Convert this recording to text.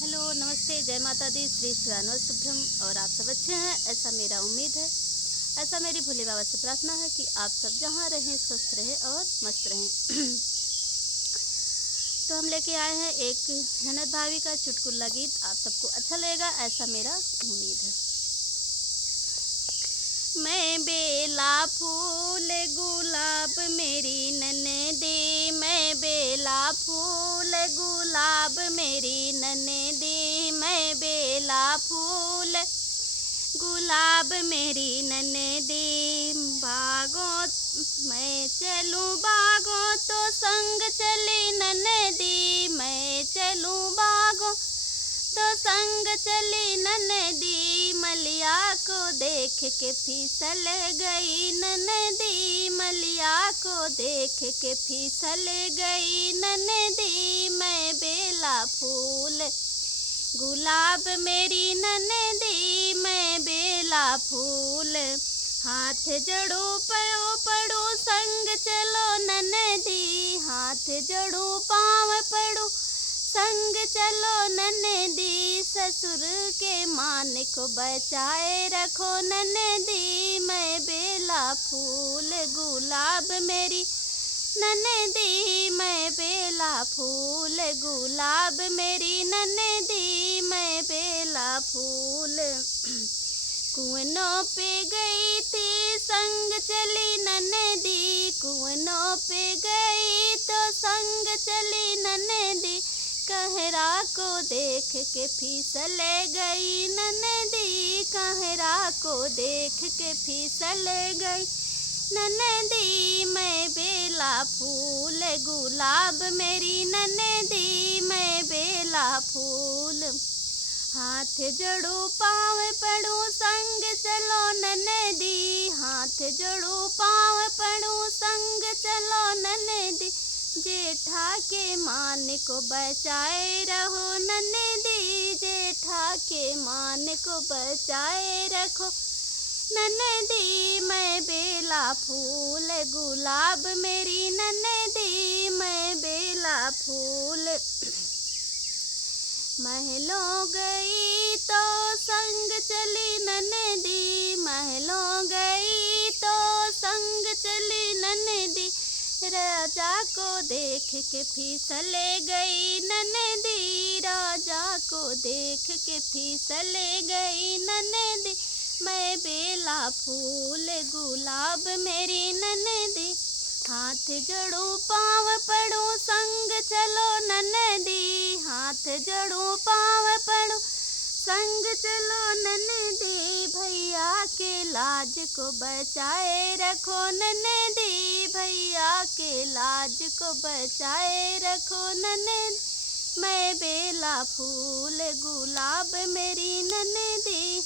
Hello, नमस्ते, जय माता दी, श्री शिवानो शुभ्रम। और आप सब अच्छे हैं, ऐसा मेरा उम्मीद है। ऐसा मेरी भोले बाबा से प्रार्थना है कि आप सब जहाँ रहें स्वस्थ रहें और मस्त रहें। तो हम लेके आए हैं एक ननद भाभी का चुटकुला गीत, आप सबको अच्छा लगेगा ऐसा मेरा उम्मीद है। मैं बेला फूल गुलाब मेरी ननदी, मैं बेला फूल गुलाब मेरी ननदी, मैं बेला फूल गुलाब मेरी ननदी। बागों मैं चलूं बागों तो संग चली ननदी, मैं चलूं बागों तो संग चली ननदी। मलिया को देख के फिसल गई ननदी, मलिया को देख के फिसल गई ननदी। मैं बेला फूल गुलाब मेरी ननदी, मैं बेला फूल। हाथ जड़ो पड़ो पड़ो संग चलो ननदी, हाथ जड़ो पाँव पड़ो संग चलो ननदी। ससुर के मान को बचाए रखो ननदी, मैं बेला फूल गुलाब मेरी ननदी, मैं बेला फूल गुलाब मेरी ननदी, मैं बेला फूल। कुआनों पे गई थी संग चली ननदी, कुआनों पे गई तो संग चली ननदी। कहरा को देख के फिसल गई ननदी, कहरा को देख के फिसल गई ननदी। मैं बेला फूल गुलाब मेरी ननदी, मैं बेला फूल। हाथ जड़ो पाँव पड़ो संग चलो ननदी, हाथ जड़ो पाँव पड़ो संग चलो ननदी। जेठा के मान को बचाए रहो ननदी, जेठा के मान को बचाए रखो ननदी। मैं बेला फूल गुलाब मेरी ननदी, मैं बेला फूल। महलों गई तो संग चली ननदी, महलों गई तो संग चली ननदी। राजा को देख के फिसल गई ननदी, राजा को देख के फिसल गई ननदी। मैं बेला फूल गुलाब मेरी ननदी। हाथ जड़ो पाँव पड़ो संग चलो ननदी, हाथ जड़ो पाँव पड़ो संग चलो ननदी। भैया के लाज को बचाए रखो ननदी, भैया के लाज को बचाए रखो ननदी। मैं बेला फूल गुलाब मेरी ननदी।